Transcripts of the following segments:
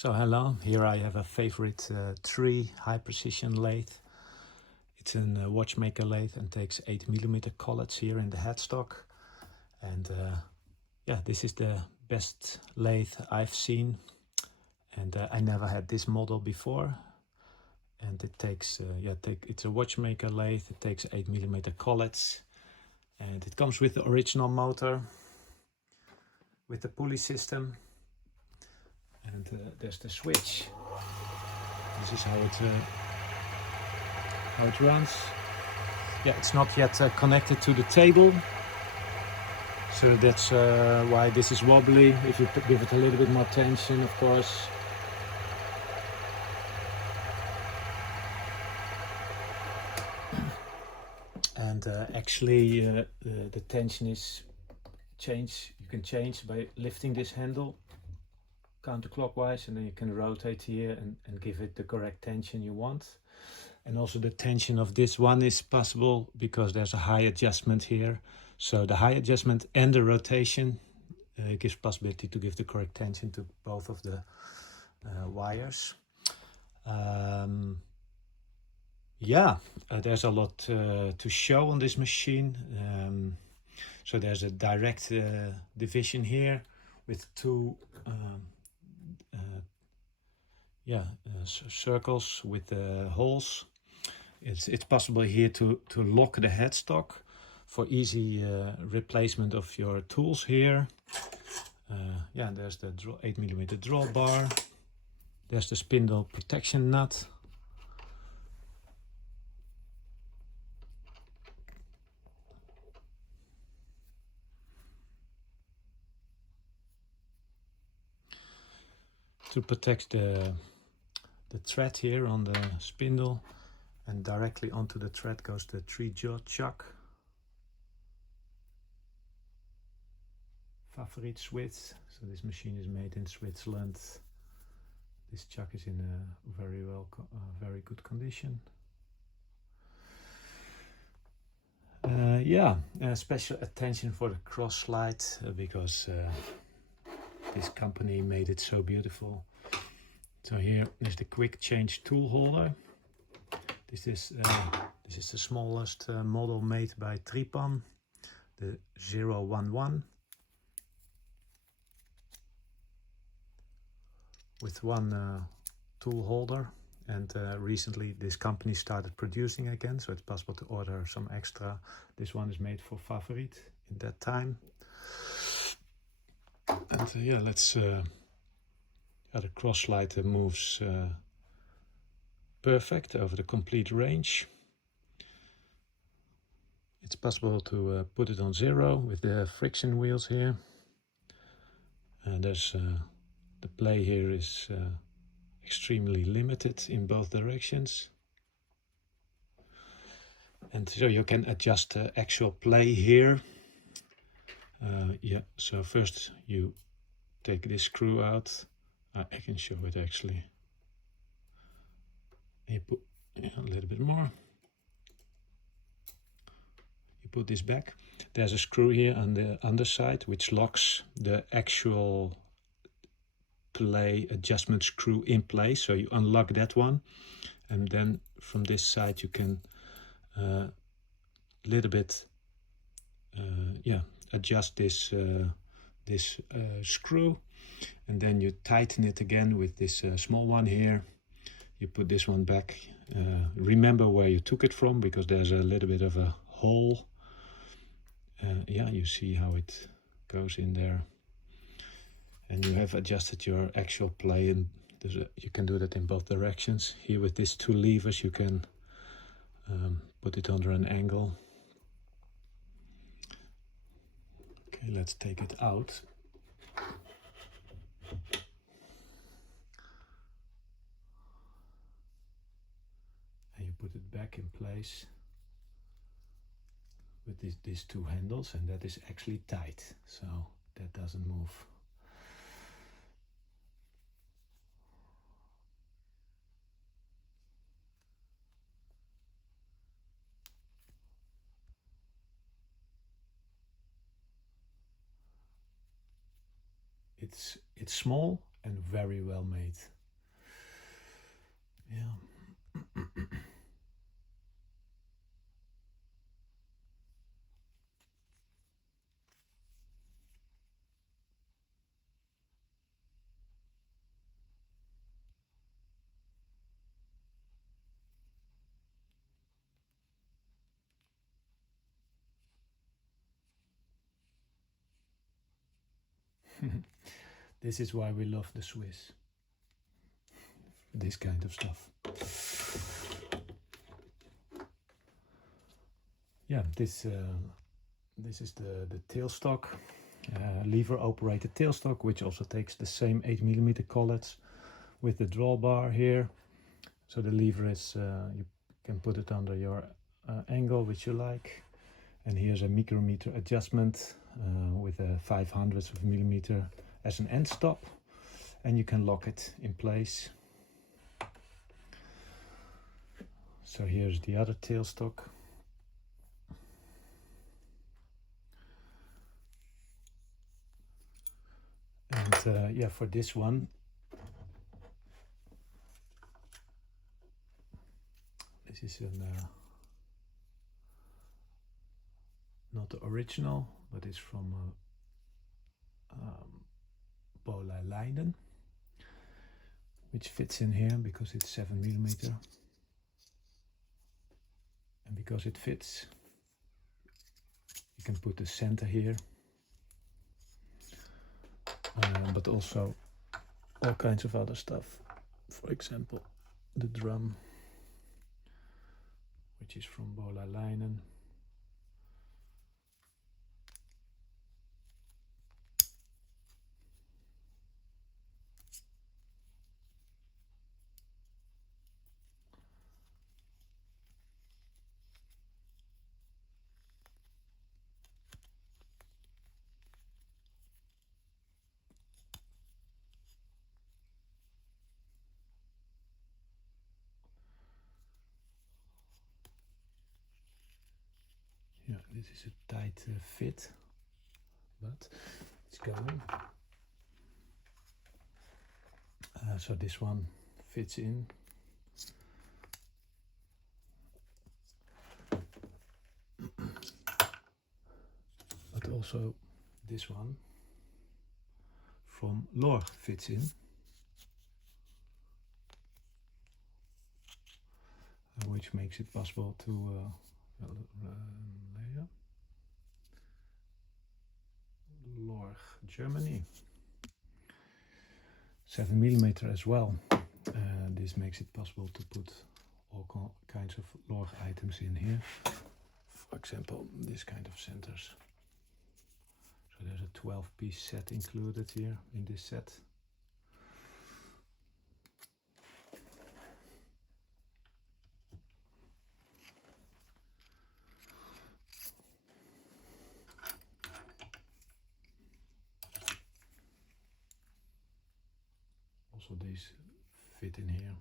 So hello, here I have a favorite 3 high precision lathe. It's a watchmaker lathe and takes 8mm collets here in the headstock. And yeah, this is the best lathe I've seen. And I never had this model before. And it takes, it's a watchmaker lathe. It takes 8mm collets. And it comes with the original motor, with the pulley system. And there's the switch. This is how it runs. Yeah, it's not yet connected to the table, so that's why this is wobbly. If you give it a little bit more tension, of course. And actually the tension is you can change by lifting this handle counterclockwise, and then you can rotate here and give it the correct tension you want. And also the tension of this one is possible because there's a high adjustment here. So the high adjustment and the rotation gives possibility to give the correct tension to both of the wires. There's a lot to show on this machine. So there's a direct division here with two circles with holes. It's possible here to lock the headstock for easy replacement of your tools here. There's the 8mm drawbar. There's the spindle protection nut. To protect the thread here on the spindle, and directly onto the thread goes the 3-jaw chuck. Favorite Swiss. So this machine is made in Switzerland. This chuck is in a very good condition. Special attention for the cross slide because this company made it so beautiful. So here is the quick change tool holder. This is the smallest model made by Tripan, the 011, with one tool holder. And recently this company started producing again, so it's possible to order some extra. This one is made for Favorite in that time. And let's the cross slide moves perfect over the complete range. It's possible to put it on 0 with the friction wheels here. And there's the play here is extremely limited in both directions. And so you can adjust the actual play here. So first you take this screw out. I can show it actually. You put a little bit more. You put this back. There's a screw here on the underside which locks the actual play adjustment screw in place. So you unlock that one, and then from this side you can little bit adjust this screw, and then you tighten it again with this small one here. You put this one back. Remember where you took it from, because there's a little bit of a hole. You see how it goes in there, and you have adjusted your actual play, and you can do that in both directions. Here with these 2 levers you can put it under an angle. Okay, let's take it out. And you put it back in place with these 2 handles, and that is actually tight, so that doesn't move. It's small and very well made. Yeah. This is why we love the Swiss. This kind of stuff. Yeah, this is the tailstock, lever operated tailstock, which also takes the same 8mm collets with the drawbar here. So the lever is, you can put it under your angle which you like. And here's a micrometer adjustment with a 5/100 of a millimeter as an end stop, and you can lock it in place. So here's the other tailstock. And yeah, for this one, this is an not the original, but it's from Bola Leiden, which fits in here because it's 7mm, and because it fits, you can put the center here, but also all kinds of other stuff. For example, the drum, which is from Bola Leiden. Yeah, this is a tight fit, but it's going. So this one fits in. But also this one from Lorg fits in. Which makes it possible to Lorg, Germany. 7mm as well. This makes it possible to put all kinds of Lorg items in here. For example, this kind of centers. So there's a 12-piece set included here in this set. Also these fit in here.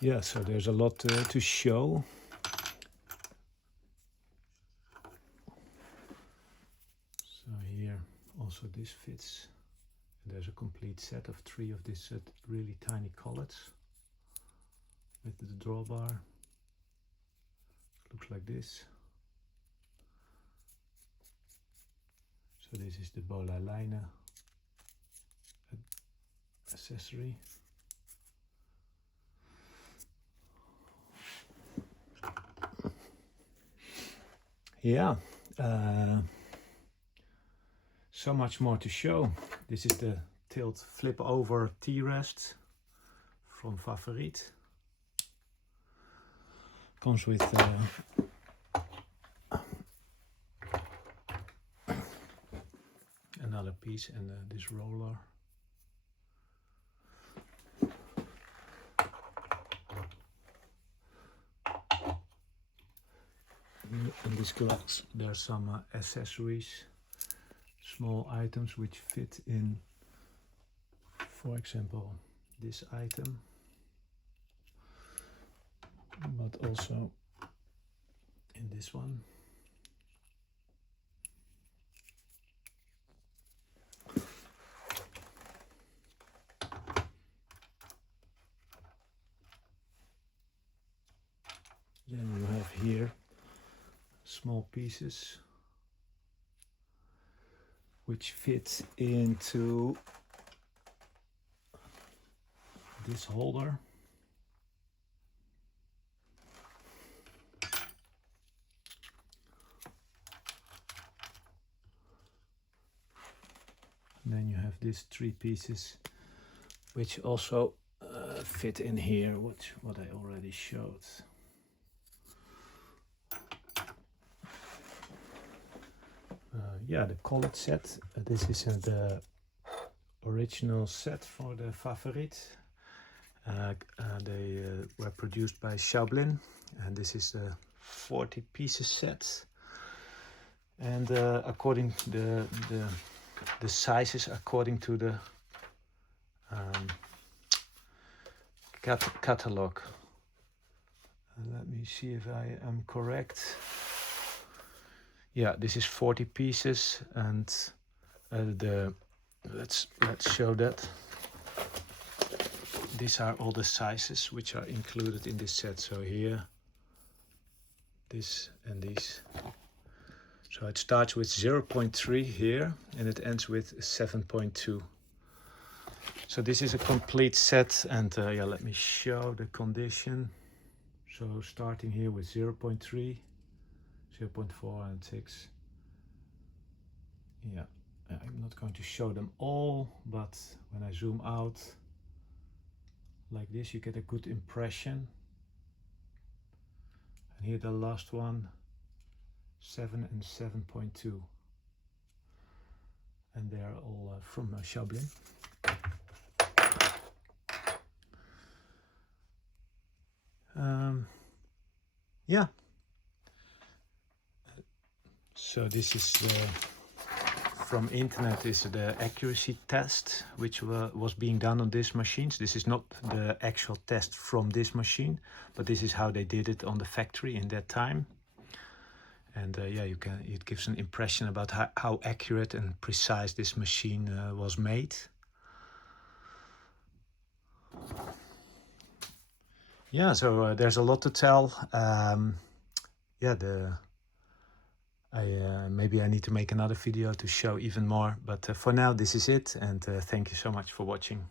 Yeah, so there's a lot to show. So here also this fits. And there's a complete set of 3 of this really tiny collets with the drawbar. Looks like this. So this is the Bola Leiden accessory. Yeah, so much more to show. This is the tilt flip over T-rest from Favoriet. Comes with another piece and this roller. In this glass there are some accessories, small items which fit in, for example, this item, but also in this one. Then you have here small pieces which fit into this holder. And then you have these 3 pieces which also fit in here, what I already showed. Yeah, the Collet set. This is the original set for the Favorit. They were produced by Shablin, and this is the 40 pieces set. And according to the sizes, according to the catalog. Let me see if I am correct. Yeah, this is 40 pieces, and let's show that. These are all the sizes which are included in this set. So here, this and these. So it starts with 0.3 here, and it ends with 7.2. So this is a complete set, and yeah, let me show the condition. So starting here with 0.3, 0.4 and 6. Yeah, I'm not going to show them all, but when I zoom out like this, you get a good impression. And here the last one, 7 and 7.2. And they are all from Shablin. Yeah. So this is from internet is the accuracy test which was being done on these machines. This is not the actual test from this machine, but this is how they did it on the factory in that time. And yeah, it gives an impression about how accurate and precise this machine was made. Yeah, so there's a lot to tell. Yeah, maybe I need to make another video to show even more, but for now this is it, and thank you so much for watching.